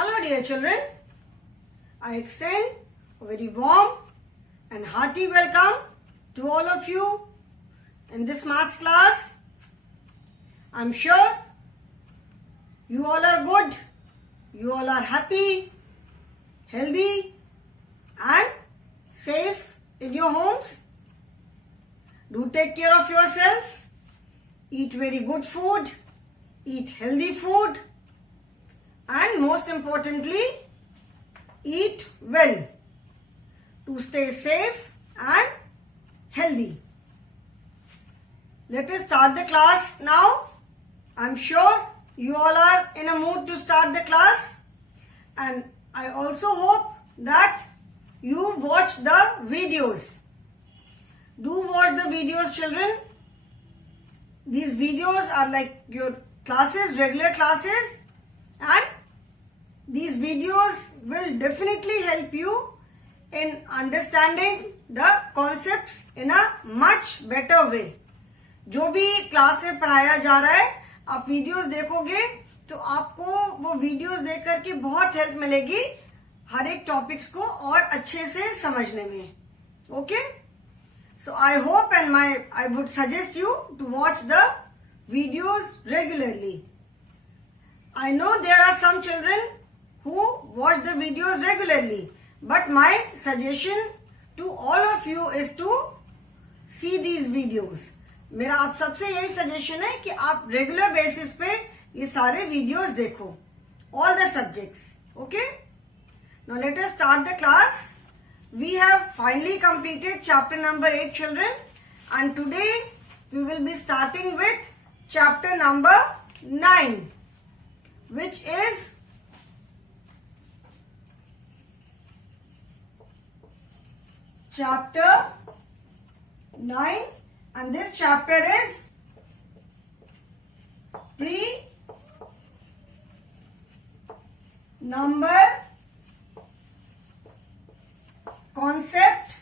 Hello dear children, I extend a very warm and hearty welcome to all of you in this maths class. I'm sure you all are good, you all are happy, healthy and safe in your homes. Do take care of yourselves, eat very good food, eat healthy food and most importantly, eat well to stay safe and healthy. Let us start the class now. I'm sure you all are in a mood to start the class and I also hope that you watch the videos. Do watch the videos, children. These videos are like your classes, regular classes, and these videos will definitely help you in understanding the concepts in a much better way. जो भी क्लास में पढ़ाया जा रहा है आप वीडियोस देखोगे तो आपको वो वीडियोस देख करके बहुत हेल्प मिलेगी हर एक टॉपिक्स को और अच्छे से समझने में. Okay, so I hope and I would suggest you to watch the videos regularly. I know there are some children who watch the videos regularly, but my suggestion to all of you is to see these videos. मेरा आप सबसे यही सजेशन है कि आप regular basis पे ये सारे वीडियोस देखो, all the subjects. Okay? Now let us start the class. We have finally completed chapter number 8, children, and today we will be starting with chapter number 9, which is chapter 9, and this chapter is pre-number concept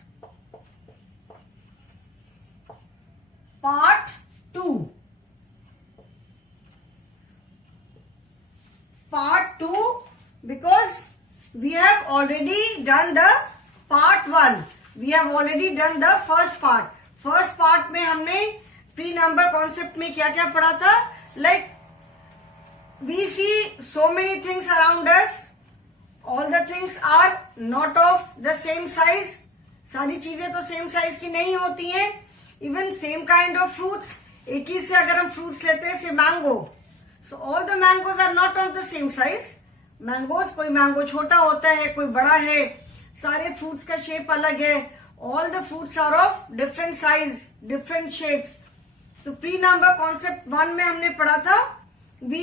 part 2. Part 2 because we have already done the part 1. We have already done the first part. First part में हमने pre number concept में क्या क्या पढ़ा था. Like we see so many things around us. All the things are not of the same size. सारी चीजें तो सेम साइज की नहीं होती हैं. Even same kind of fruits. एक ही से अगर हम फ्रूट्स लेते हैं, से mango. So all the mangoes are not of the same size. Mangoes, कोई मैंगो छोटा होता है, कोई बड़ा है. सारे फ्रूट्स का शेप अलग है. All the fruits are of different size, different shapes. तो प्री नंबर कॉन्सेप्ट 1 में हमने पढ़ा था. We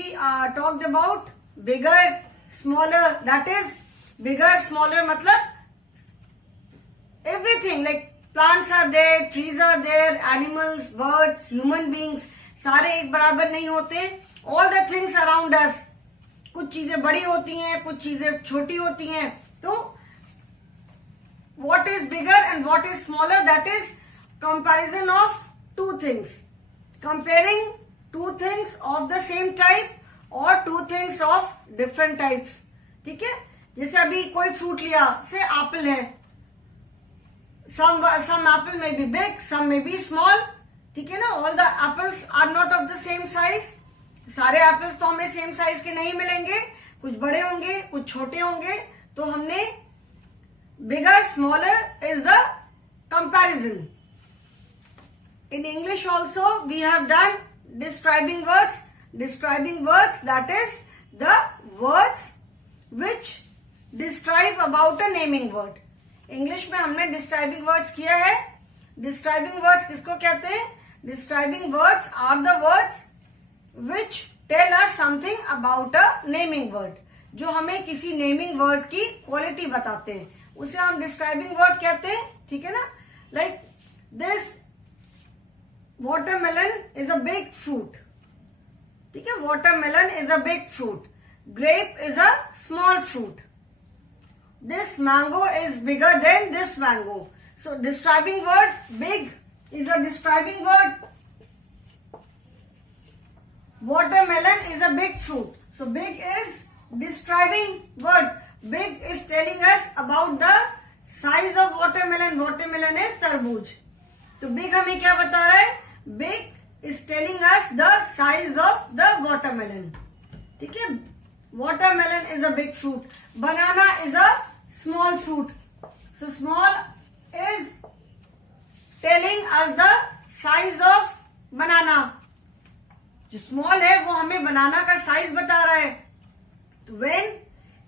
talked about bigger, smaller. That is bigger, smaller मतलब everything like plants are there, trees are there, animals, birds, human beings. सारे एक बराबर नहीं होते. All the things around us. कुछ चीजें बड़ी होती हैं, कुछ चीजें छोटी होती हैं. तो what is bigger and what is smaller, that is comparison of two things. Comparing two things of the same type or two things of different types. ठीक है, जैसे अभी कोई फ्रूट लिया, से एप्पल है. some apple may be big, some may be small. ठीक है ना, all the apples are not of the same size. सारे एप्पल्स तो हमें सेम साइज के नहीं मिलेंगे. कुछ बड़े होंगे, कुछ छोटे होंगे. तो हमने bigger, smaller is the comparison. In English also we have done describing words. Describing words, that is the words which describe about a naming word. English में हमने describing words किया है. Describing words किसको कहते हैं? Describing words are the words which tell us something about a naming word. जो हमें किसी नेमिंग वर्ड की क्वालिटी बताते हैं उसे हम डिस्क्राइबिंग वर्ड कहते हैं. ठीक है ना, like this watermelon is a big fruit. ठीक है, watermelon is a big fruit. Grape is a small fruit. This mango is bigger then this mango. So describing word big is a describing word. Watermelon is a big fruit. So big is describing word. Big is telling us about the size of watermelon. Watermelon is तरबूज. तो big हमें क्या बता रहा है? Big is telling us the size of the watermelon. ठीक है? Watermelon is a big fruit. Banana is a small fruit. So small is telling us the size of banana. जो small है वो हमें बनाना का साइज बता रहा है. तो when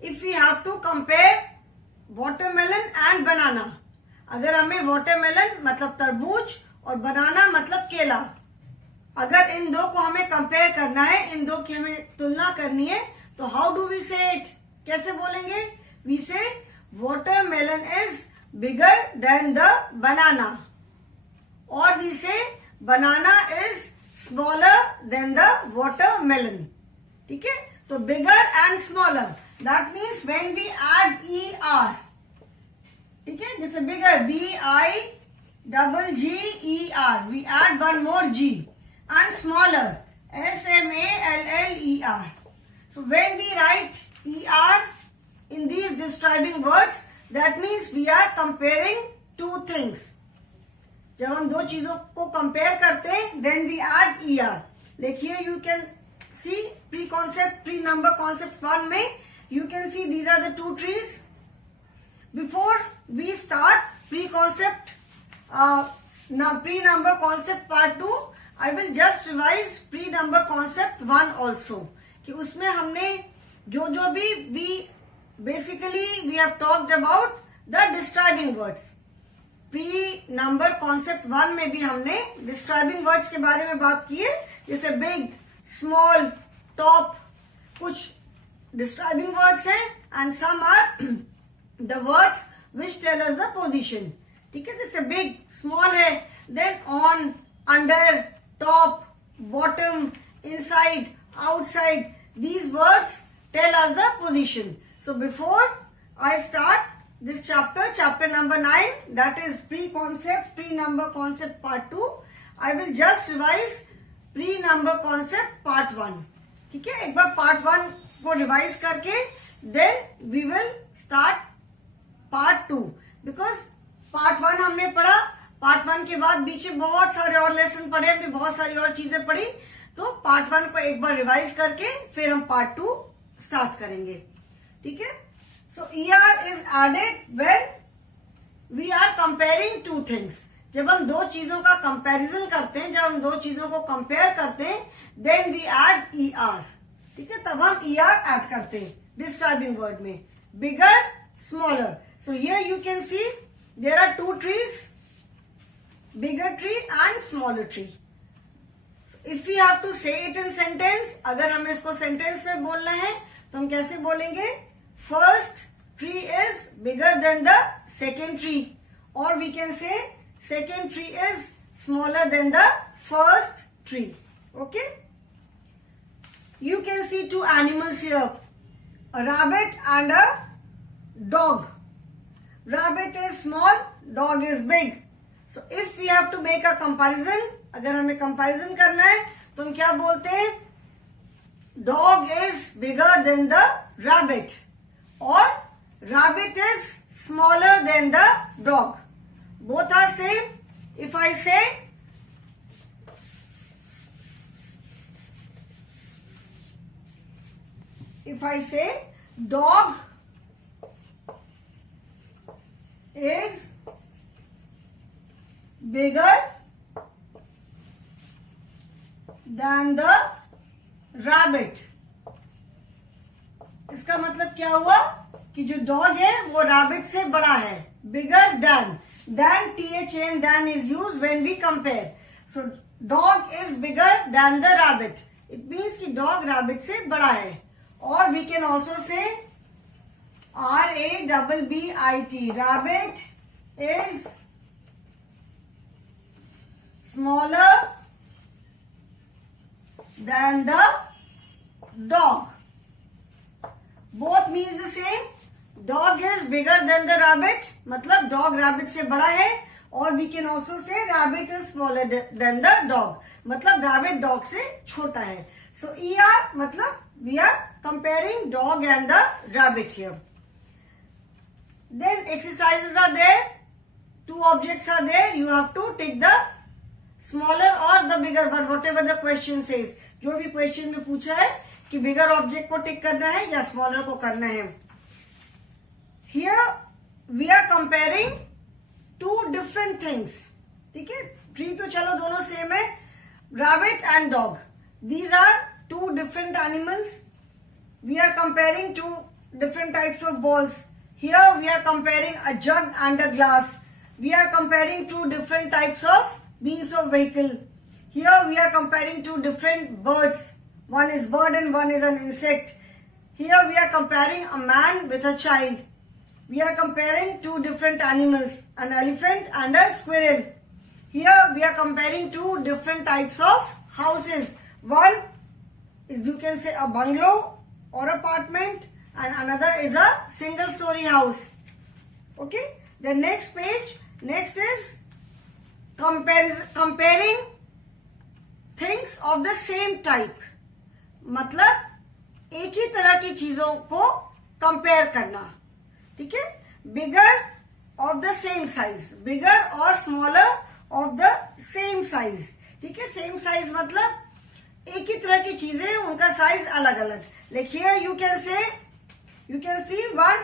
if we have to compare watermelon and banana, अगर हमें watermelon मतलब तरबूज और बनाना मतलब केला, अगर इन दो को हमें कंपेयर करना है, इन दो की हमें तुलना करनी है, तो हाउ डू वी से इट? कैसे बोलेंगे? वी से watermelon is bigger than the banana, और वी से banana is smaller than the watermelon. ठीक है? तो bigger and smaller, that means when we add er, ठीक है, जैसे bigger bigger, we add one more g, and smaller smaller. So when we write er in these describing words, that means we are comparing two things. जब हम दो चीजों को compare करते हैं, देन वी ऐड er. देखिए, you can see pre concept, pre number concept 1 में you can see these are the two trees. Before we start pre concept, pre number concept part 2, I will just revise pre number concept 1 also, कि उसमें हमने जो जो भी basically we have talked about the describing words. Pre number concept 1 में भी हमने describing words के बारे में बात की है, जैसे बिग, स्मॉल, टॉप, कुछ डिस्क्राइबिंग वर्ड्स हैं, and some are the words which tell us the position. ठीक है? जैसे बिग स्मॉल है, then on, under, top, bottom, inside, outside, these words tell us the position. So before I start this chapter number 9, that is pre-concept, pre-number concept part 2, I will just revise pre-number concept part 1. ठीक है? एक बार part 1 को रिवाइज करके then we will start part 2, because part 1 हमने पढ़ा, part 1 के बाद बीच में बहुत सारे और लेसन पढ़े, हमने बहुत सारी और चीजें पढ़ी. तो पार्ट 1 को एक बार रिवाइज करके फिर हम पार्ट 2 स्टार्ट करेंगे. ठीक है? So er is added when we are comparing two things. जब हम दो चीजों का कंपैरिजन करते हैं, जब हम दो चीजों को कंपेयर करते हैं, देन वी ऐड er. ठीक है? तब हम er ऐड करते हैं डिस्क्राइबिंग वर्ड में. Bigger, smaller. So here you can see there are two trees, bigger tree and smaller tree. If we have to say it in sentence, अगर हमें इसको सेंटेंस में बोलना है तो हम कैसे बोलेंगे? First tree is bigger than the second tree, और we can say second tree is smaller than the first tree. Okay? You can see two animals here, a rabbit and a dog. Rabbit is small, dog is big. So if we have to make a comparison, अगर हमें कंपैरिजन करना है तो हम क्या बोलते हैं? Dog is bigger than the rabbit, और rabbit is smaller than the dog. Both are same. इफ I say dog is bigger than the rabbit, इसका मतलब क्या हुआ? कि जो डॉग है वो रैबिट से बड़ा है. Bigger than, THN than is use when we compare. So dog is bigger than the rabbit. It means कि डॉग रैबिट से बड़ा है. और we can also say RABBIT, rabbit is smaller than the dog. Both means the same. Dog is bigger than the rabbit, मतलब dog rabbit से बड़ा है. और we can also say rabbit is smaller than the dog, मतलब rabbit dog से छोटा है. So ER मतलब we are comparing dog and the rabbit here. Then exercises are there. Two objects are there. You have to take the smaller or the bigger one, whatever the question says. जो भी क्वेश्चन में पूछा है कि बिगर ऑब्जेक्ट को टिक करना है या स्मॉलर को करना है. Here we are comparing two different things. ठीक है, ट्री तो चलो दोनों सेम है. Rabbit and dog. These are two different animals. We are comparing two different types of balls. Here we are comparing a jug and a glass. We are comparing two different types of means of vehicle. Here we are comparing two different birds. One is bird and one is an insect. Here we are comparing a man with a child. We are comparing two different animals, an elephant and a squirrel. Here we are comparing two different types of houses. One is, you can say, a bungalow or apartment, and another is a single story house. Okay, the next page, next is comparing things of the same type. मतलब एक ही तरह की चीजों को कंपेयर करना. ठीक है, बिगर of the same size, बिगर और smaller of the same size. ठीक है, सेम साइज मतलब एक ही तरह की चीजें, उनका साइज अलग अलग. Like here you can say, you can see one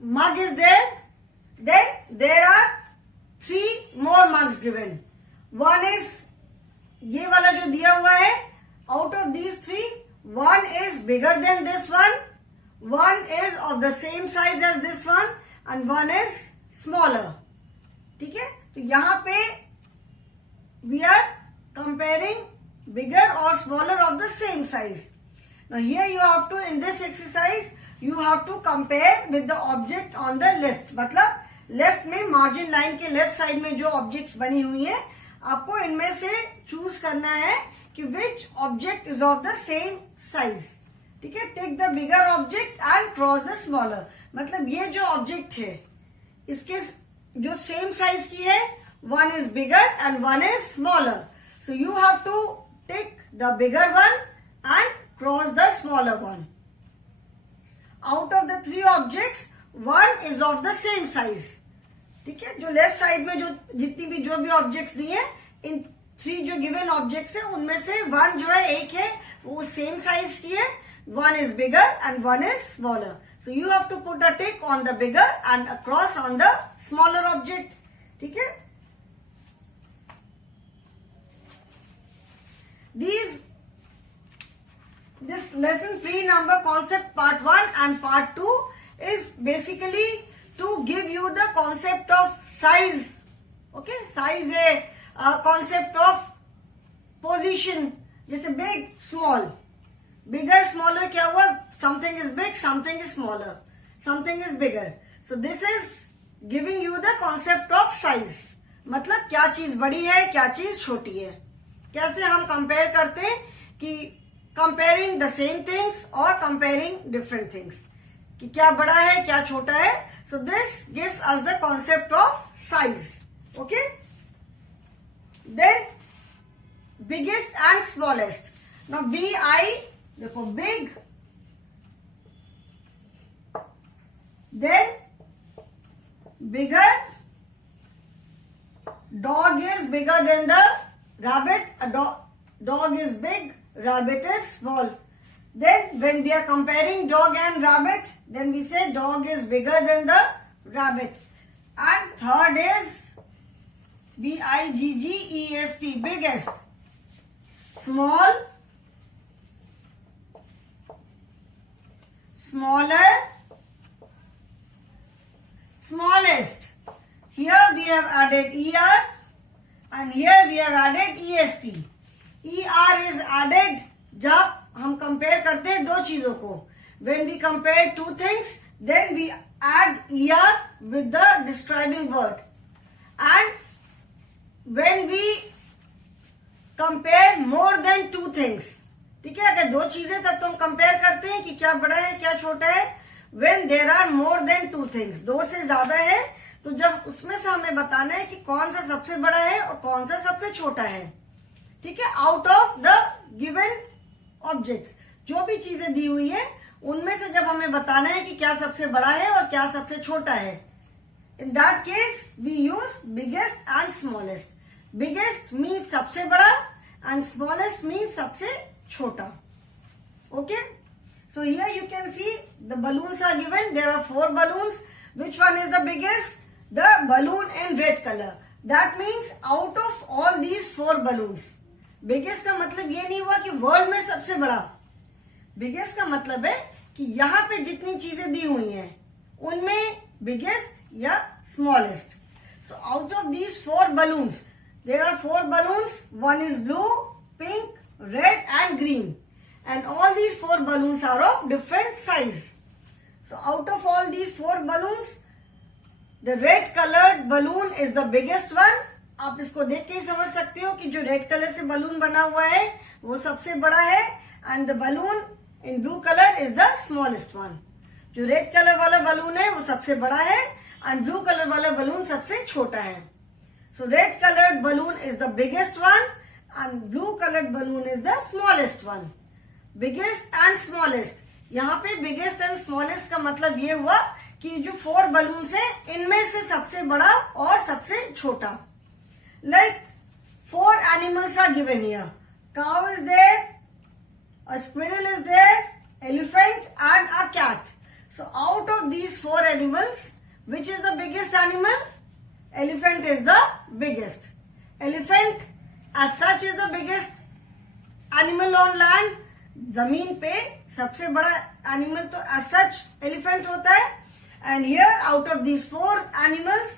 mug is there, then there are 3 more mugs given. One is ये वाला जो दिया हुआ है, out of these 3 one is bigger than this one is of the same size as this one, and one is smaller. ठीक है, तो यहाँ पे we are comparing bigger or smaller of the same size. Now here you have to, in this exercise, you have to compare with the object on the left. मतलब लेफ्ट में margin line के left side में जो ऑब्जेक्ट्स बनी हुई है, आपको इनमें से चूज करना है कि which object is of the same size. ठीक है, take the bigger object and cross the smaller. मतलब ये जो ऑब्जेक्ट है, इसके जो सेम साइज की है, one is bigger and one is smaller. So you have to take the bigger one and cross the smaller one. Out of the 3 objects, one is of the same size. ठीक है, जो left side में जो जितनी भी जो भी ऑब्जेक्ट्स दिए, इन 3 जो गिवन ऑब्जेक्ट्स है, उनमें से वन जो है, एक है वो सेम साइज की है, one is bigger and one is smaller. So you have to put a tick on the bigger and a cross on the smaller object. ठीक है, this lesson pre-number concept part 1 and part 2 is basically to give you the concept of size. Okay, size है, concept of position, जैसे big, small, bigger, smaller क्या हुआ, something is big, something is smaller, something is bigger. So this is giving you the concept of size. मतलब क्या चीज बड़ी है, क्या चीज छोटी है, कैसे हम कंपेयर करते हैं कि कंपेयरिंग द सेम थिंग्स और कंपेयरिंग डिफरेंट थिंग्स, कि क्या बड़ा है क्या छोटा है. So this gives us the concept of size. Okay, then biggest and smallest. Now BI, देखो big, then bigger, dog is bigger than the rabbit. A dog is big, rabbit is small. Then when we are comparing dog and rabbit, then we say dog is bigger than the rabbit. And third is BIGGEST, biggest. Small, smaller, smallest. Here we have added ER and here we have added EST. ER is added जब हम कंपेयर करते हैं दो चीजों को. When we compare 2 things, then we add ER with the describing word. And when we compare more than 2 things, ठीक है, अगर 2 चीजें तब तो हम कंपेयर करते हैं कि क्या बड़ा है क्या छोटा है. When there are more than 2 things, 2 से ज्यादा है, तो जब उसमें से हमें बताना है कि कौन सा सबसे बड़ा है और कौन सा सबसे छोटा है. ठीक है, out of the given objects. जो भी चीजें दी हुई है उनमें से जब हमें बताना है कि क्या सबसे बड़ा है और क्या सबसे छोटा है, in that case we use biggest and smallest. Biggest means सबसे बड़ा एंड स्मॉलेस्ट मीन्स सबसे छोटा. Okay, so here you can see the balloons are given. There are 4 balloons. Which one is the biggest? The balloon in red color. That means out of all these 4 balloons, biggest का मतलब ये नहीं हुआ कि वर्ल्ड में सबसे बड़ा. बिगेस्ट का मतलब है कि यहाँ पे जितनी चीजें दी हुई हैं उनमें बिगेस्ट या स्मॉलेस्ट. सो out of these 4 balloons, there are 4 balloons. One is blue, pink, red and green. And all these 4 balloons are of different size. So out of all these 4 balloons, the red colored balloon is the biggest one. आप इसको देख के ही समझ सकते हो कि जो red colour से बलून बना हुआ है वो सबसे बड़ा है, and the balloon in blue color is the smallest one. जो रेड कलर वाला बलून है वो सबसे बड़ा है and blue color वाला बलून सबसे छोटा है. So red colored balloon is the biggest one and blue colored balloon is the smallest one. Biggest and smallest. यहाँ पे बिगेस्ट एंड स्मॉलेस्ट का मतलब ये हुआ कि जो 4 बलून्स हैं इनमें से सबसे बड़ा और सबसे छोटा. Like 4 animals are given here. Cow is there, a squirrel is there, elephant and a cat. So out of these 4 animals, which is the biggest animal? Elephant is the biggest. Elephant as such is the biggest animal on land. जमीन पे सबसे बड़ा एनिमल तो as such elephant होता है. And here out of these 4 animals,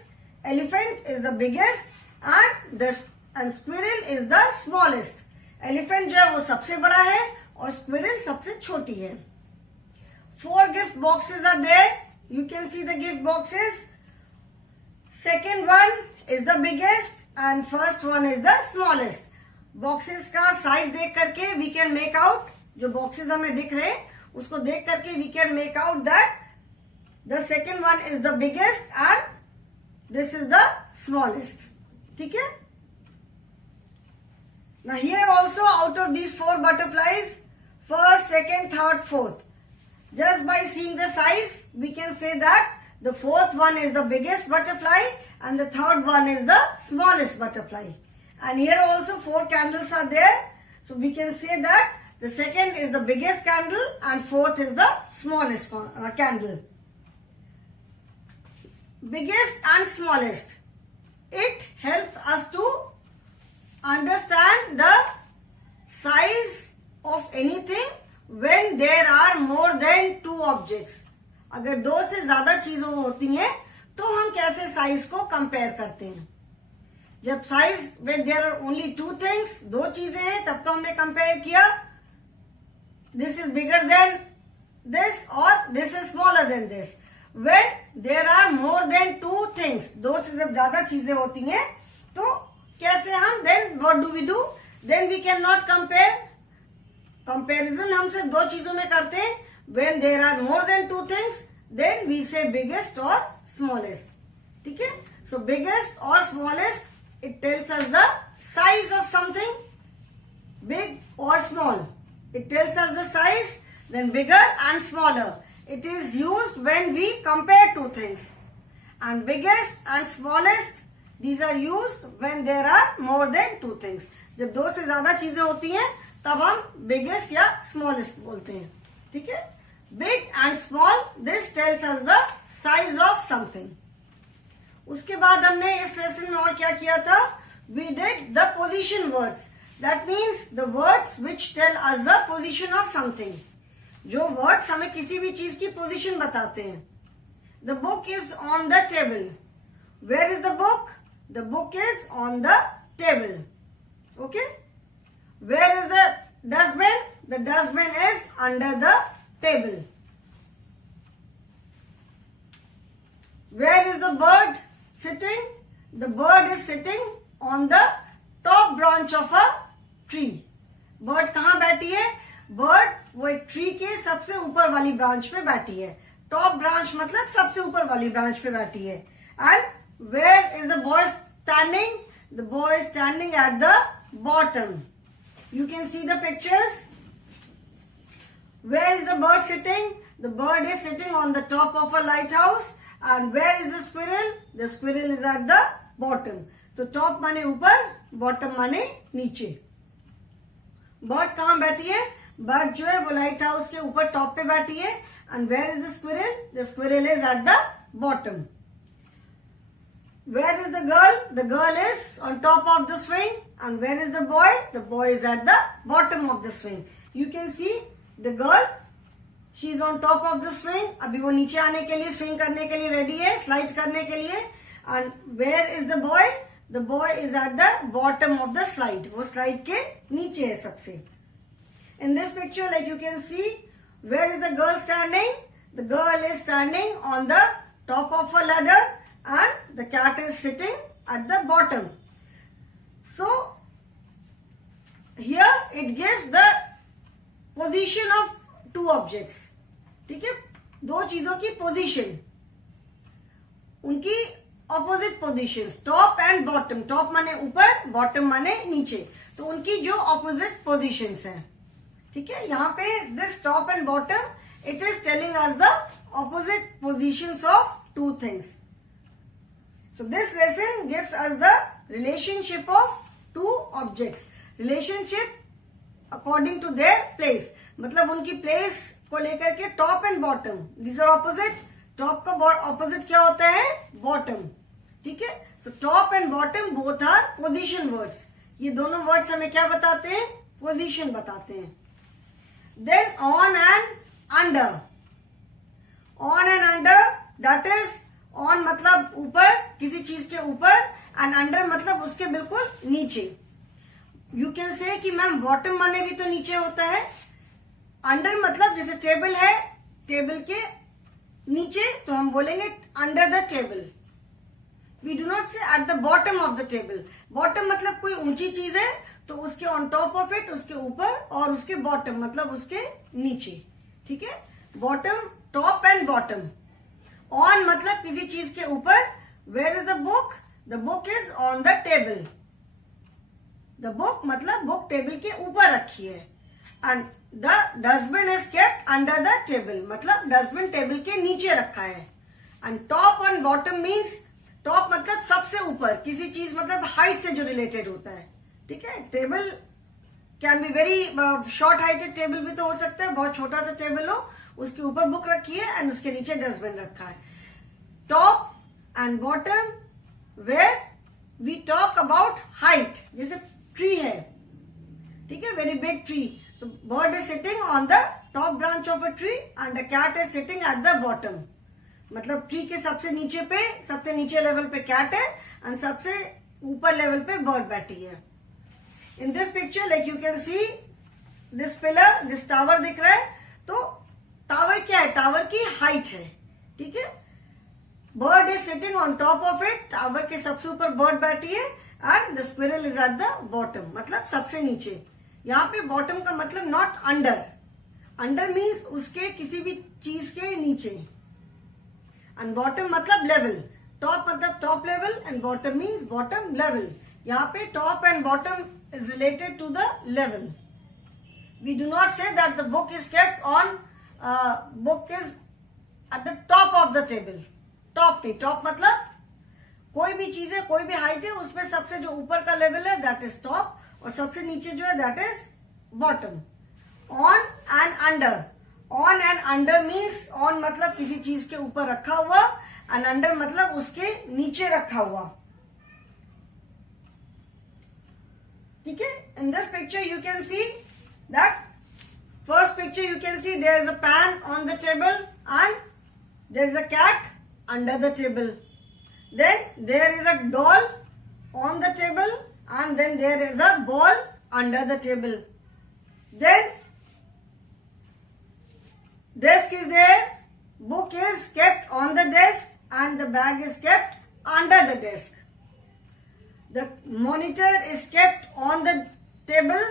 elephant is the biggest and squirrel is the smallest. Elephant जो है वो सबसे बड़ा है और स्क्विरल सबसे छोटी है. 4 gift boxes are there. You can see the gift boxes. Second one is the biggest and first one is the smallest. Boxes का साइज देख करके वी कैन मेक आउट, जो बॉक्सेस हमें दिख रहे हैं उसको देख करके we can make out that the second one is the biggest and this is the smallest. ठीक है. Now here also out of these 4 butterflies, first, second, third, fourth, just by seeing the size we can say that the 4th one is the biggest butterfly and the 3rd one is the smallest butterfly. And here also 4 candles are there, so we can say that the 2nd is the biggest candle and 4th is the smallest candle. Biggest and smallest. It helps us to understand the size of anything when there are more than 2 objects. अगर 2 से ज्यादा चीजें होती हैं तो हम कैसे साइज को कंपेयर करते हैं. जब size when there are only 2 things, 2 चीजें हैं, तब तो हमने कंपेयर किया this is bigger than this or this is smaller than this. When there are more than 2 things, 2 से जब ज्यादा चीजें होती हैं तो कैसे हम then what do we do? Then we cannot compare. Comparison हम सिर्फ 2 चीजों में करते हैं. When there are more than 2 things, then we say biggest or smallest. ठीक है. So biggest or smallest, it tells us the size of something, big or small. It tells us the size, then bigger and smaller. It is used when we compare 2 things. And biggest and smallest, these are used when there are more than 2 things. जब 2 से ज्यादा चीजें होती हैं तब हम बिगेस्ट या स्मॉलेस्ट बोलते हैं. ठीक है. Big and small, this tells us the size of something. उसके बाद हमने इस लेसन में और क्या किया था? We did the position words. That means the words which tell us the position of something. जो वर्ड्स हमें किसी भी चीज की पोजीशन बताते हैं. The book is on the table. Where is the book? The book is on the table. Okay. Where is the dustbin? The dustbin is under the table. Where is the bird sitting? The bird is sitting on the top branch of a tree. Bird कहाँ बैठी है? Bird वो एक tree के सबसे ऊपर वाली branch पे बैठी है. Top branch मतलब सबसे ऊपर वाली branch पे बैठी है. And where is the boy standing? The boy is standing at the bottom. You can see the pictures. Where is the bird sitting? The bird is sitting on the top of a lighthouse. And where is the squirrel? The squirrel is at the bottom. तो top माने ऊपर, bottom माने नीचे. Bird कहाँ बैठी है? Bird जो है वो लाइट हाउस के ऊपर टॉप पे बैठी है. And where is the squirrel? The squirrel is at the bottom. Where is the girl? The girl is on top of the swing. And where is the boy? The boy is at the bottom of the swing. You can see the girl. She is on top of the swing. अभी वो नीचे आने के लिए, swing करने के लिए ready है, slides करने के लिए. And where is the boy? The boy is at the bottom of the slide. वो slide के नीचे है सबसे. In this picture, like you can see, where is the girl standing? The girl is standing on the top of a ladder and the cat is sitting at the bottom. So, here it gives the position of two objects. ठीक है, दो चीजों की पोजीशन, उनकी opposite positions, top and bottom. Top माने ऊपर, बॉटम माने नीचे. तो उनकी जो ऑपोजिट पोजीशंस हैं. ठीक है, यहाँ पे this top and bottom, it is telling us the opposite positions of two things. So this lesson gives us the relationship of two objects. Relationship according to their place, मतलब उनकी place को लेकर के top and bottom, these are opposite. Top का opposite क्या होता है? Bottom. ठीक है, so top and bottom both are position words. ये दोनों वर्ड्स हमें क्या बताते हैं? पोजीशन बताते हैं. Then on and under. On and under, that is on मतलब ऊपर, किसी चीज के ऊपर, एंड अंडर मतलब उसके बिल्कुल नीचे. यू कैन से कि मैम बॉटम माने भी तो नीचे होता है. अंडर मतलब जैसे टेबल है, टेबल के नीचे, तो हम बोलेंगे under the table. We do not say at the bottom of the table. Bottom मतलब कोई ऊंची चीज है तो उसके ऑन टॉप ऑफ इट, उसके ऊपर, और उसके बॉटम मतलब उसके नीचे. ठीक है, bottom, top and bottom. On मतलब किसी चीज के ऊपर. Where is the book? The book is on the table. The book मतलब बुक टेबल के ऊपर रखी है. And the dustbin is kept under the table, मतलब डस्टबिन टेबल के नीचे रखा है. And top and bottom means, top मतलब सबसे ऊपर, किसी चीज मतलब हाइट से जो रिलेटेड होता है. ठीक है, table can be very short heighted table भी तो हो सकता है, बहुत छोटा सा टेबल हो, उसके ऊपर बुक रखी है एंड उसके नीचे डस्टबिन रखा है. Top and bottom, where we talk about height. जैसे ट्री है, ठीक है, वेरी बिग ट्री, तो bird is sitting on the top branch of a tree and the cat is sitting at the bottom. मतलब tree के सबसे नीचे पे, सबसे नीचे लेवल पे कैट है एंड सबसे ऊपर लेवल पे बर्ड बैठी है. इन this picture like you can see this pillar, this tower दिख रहा है. तो टावर क्या है? टावर की हाइट है. ठीक है, bird is sitting on top of it. Tower के सबसे ऊपर बर्ड बैठी है and the squirrel is eight the bottom, मतलब सबसे नीचे. यहाँ पे बॉटम का मतलब नॉट अंडर. अंडर मीन्स उसके किसी भी चीज के नीचे, एंड बॉटम मतलब लेवल. टॉप मतलब top level and bottom means bottom level. यहाँ पे top and bottom is related to the level. We do not say that the book is kept on, book is at the top of the table. Top नहीं, top मतलब कोई भी चीज है, कोई भी हाइट है, उसमें सबसे जो ऊपर का लेवल है दैट इज टॉप, और सबसे नीचे जो है that is bottom. On and under. On and under means, on मतलब किसी चीज के ऊपर रखा हुआ, एंड अंडर मतलब उसके नीचे रखा हुआ. ठीक है, in this picture you can see that first picture you can see there is a pan on the table and there is a cat under the table. Then there is a doll on the table and then there is a ball under the table. Then desk is there, book is kept on the desk and the bag is kept under the desk. The monitor is kept on the table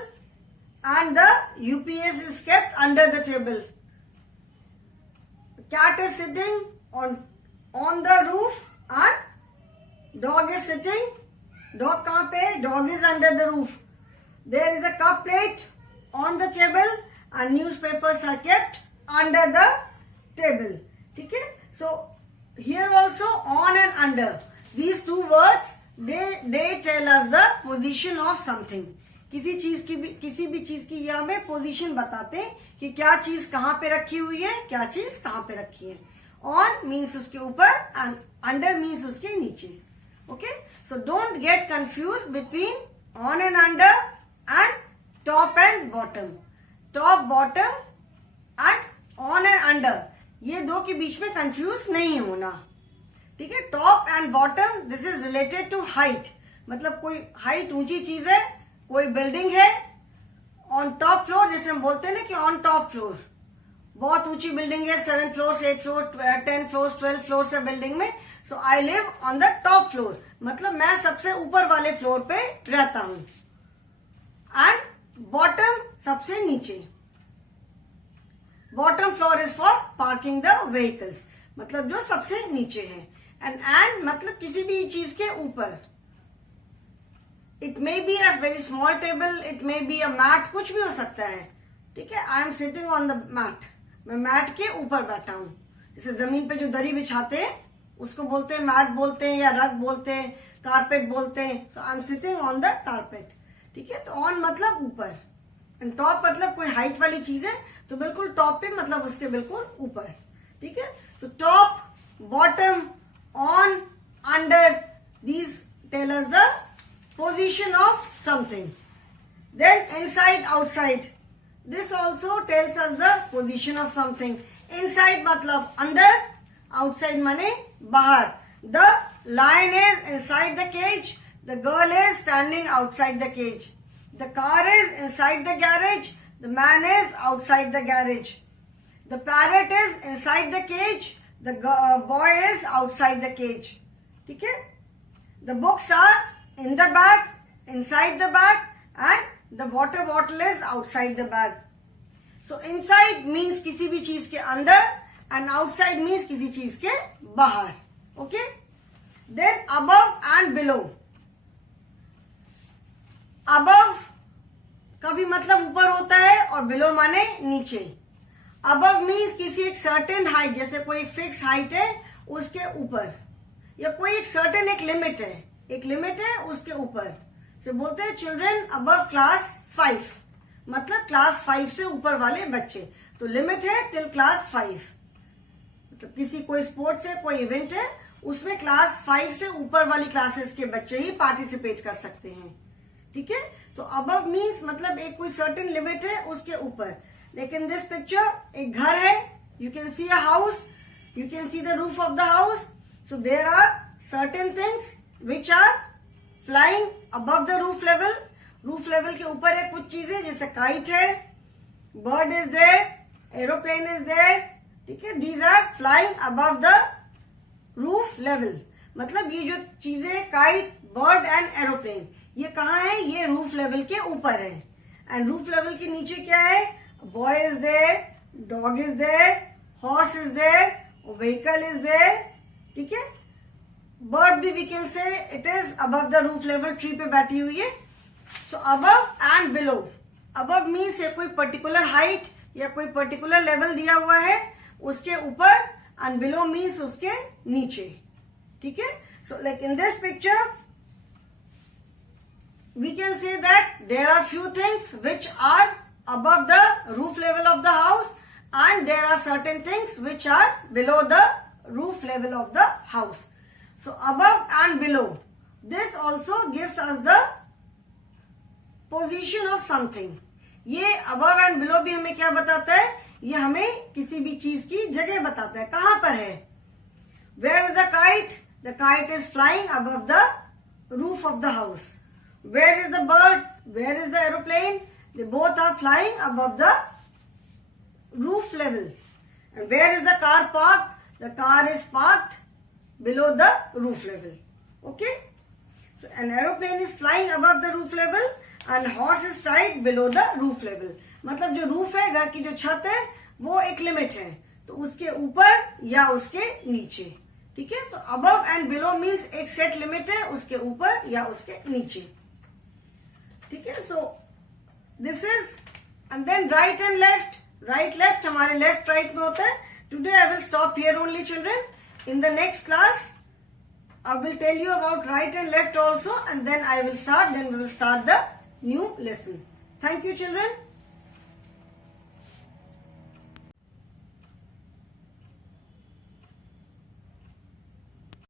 and the UPS is kept under the table. Cat is sitting on the roof and dog is sitting. Dog कहाँ पे? Dog is under the roof. There is a cup plate on the table and newspapers are kept under the table. ठीक है? So here also on and under, these two words they tell us the position of something. किसी भी चीज की ये हमें पोजीशन बताते हैं कि क्या चीज कहाँ पे रखी हुई है, क्या चीज कहाँ पे रखी है. On means उसके ऊपर and under means उसके नीचे. Okay, so don't get confused between on and under and top and bottom. Top, bottom and on and under, ये दो के बीच में कंफ्यूज नहीं होना. ठीक है? Top and bottom, this is related to height. मतलब कोई हाइट ऊंची चीज है, कोई बिल्डिंग है ऑन टॉप फ्लोर, जैसे हम बोलते हैं ना कि ऑन टॉप फ्लोर, बहुत ऊंची बिल्डिंग है, 7 फ्लोर 8 फ्लोर 10 फ्लोर 12 फ्लोर है बिल्डिंग में. So I live on the top floor, मतलब मैं सबसे ऊपर वाले फ्लोर पे रहता हूं. एंड बॉटम सबसे नीचे. Bottom floor is for parking the vehicles, मतलब जो सबसे नीचे है. एंड मतलब किसी भी चीज के ऊपर. It may be a very small table, it may be a mat, कुछ भी हो सकता है. ठीक है? I am sitting on the mat, मैं मैट के ऊपर बैठा हूं. जैसे जमीन पे जो दरी बिछाते हैं उसको बोलते हैं मैट बोलते हैं, या रग बोलते हैं, कारपेट बोलते हैं. So I am sitting on the carpet. ठीक है? तो ऑन मतलब ऊपर, एंड टॉप मतलब कोई हाइट वाली चीज है, तो बिल्कुल टॉप पे मतलब उसके बिल्कुल ऊपर. ठीक है? तो top, bottom, on, under, these tell us the position of something. Then inside, outside, this also tells us the position of something. Inside मतलब अंदर, outside माने बाहर. The lion is inside the cage, the girl is standing outside the cage. The car is inside the garage, the man is outside the garage. The parrot is inside the cage, the boy is outside the cage. ठीक है? The books are in the bag, inside the bag, and the water bottle is outside the bag. So inside means किसी भी चीज के अंदर, and outside means किसी चीज के बाहर. Okay? Then above and below. Above का भी मतलब ऊपर होता है और below माने नीचे. Above means किसी एक certain height, जैसे कोई एक फिक्स हाइट है उसके ऊपर, या कोई एक सर्टेन एक लिमिट है उसके ऊपर. से बोलते हैं चिल्ड्रन अबव क्लास 5, मतलब क्लास 5 से ऊपर वाले बच्चे. तो लिमिट है टिल क्लास 5. मतलब किसी कोई स्पोर्ट्स है, कोई इवेंट है, उसमें क्लास 5 से ऊपर वाली क्लासेस के बच्चे ही पार्टिसिपेट कर सकते हैं. ठीक है? तो अबव मीन्स मतलब एक कोई सर्टेन लिमिट है उसके ऊपर. लेकिन दिस पिक्चर एक घर है, you can C a house, you can see the roof of the house. So there are certain things which are flying above the roof level. Roof level के ऊपर है कुछ चीजें, जैसे kite है, bird is there, aeroplane is there. ठीक है? These are flying above the roof level. मतलब ये जो चीजें kite, bird and aeroplane, ये कहाँ है? ये रूफ लेवल के ऊपर है. एंड रूफ लेवल के नीचे क्या है? boy is there, dog is there, horse is there, vehicle is there. ठीक है? बर्ड भी we can say it is above the roof level, tree पे बैठी हुई है. So above and below. Above means कोई पर्टिकुलर हाइट या कोई पर्टिकुलर लेवल दिया हुआ है उसके ऊपर, एंड बिलो मीन्स उसके नीचे. ठीक है? So like in this picture we can say that there are few things which are above the roof level of the house, and there are certain things which are below the roof level of the house. So above and below, this also gives us the position of something. ये above and below भी हमें क्या बताता है? ये हमें किसी भी चीज की जगह बताता है, कहाँ पर है. Where is the kite? The kite is flying above the roof of the house. Where is the bird? Where is the aeroplane? They both are flying above the roof level. And where is the car parked? The car is parked below the roof level. Okay? So an aeroplane is flying above the roof level and horse is tied below the roof level. मतलब जो रूफ है, घर की जो छत है, वो एक लिमिट है, तो उसके ऊपर या उसके नीचे. ठीक है? तो above and below means एक सेट लिमिट है, उसके ऊपर या उसके नीचे. ठीक है? So this is and then right and left. Right left हमारे left right में होता है. Today I will stop here only, children. In the next class I will tell you about right and left also, and then I will start. Then we will start the new lesson. Thank you, children.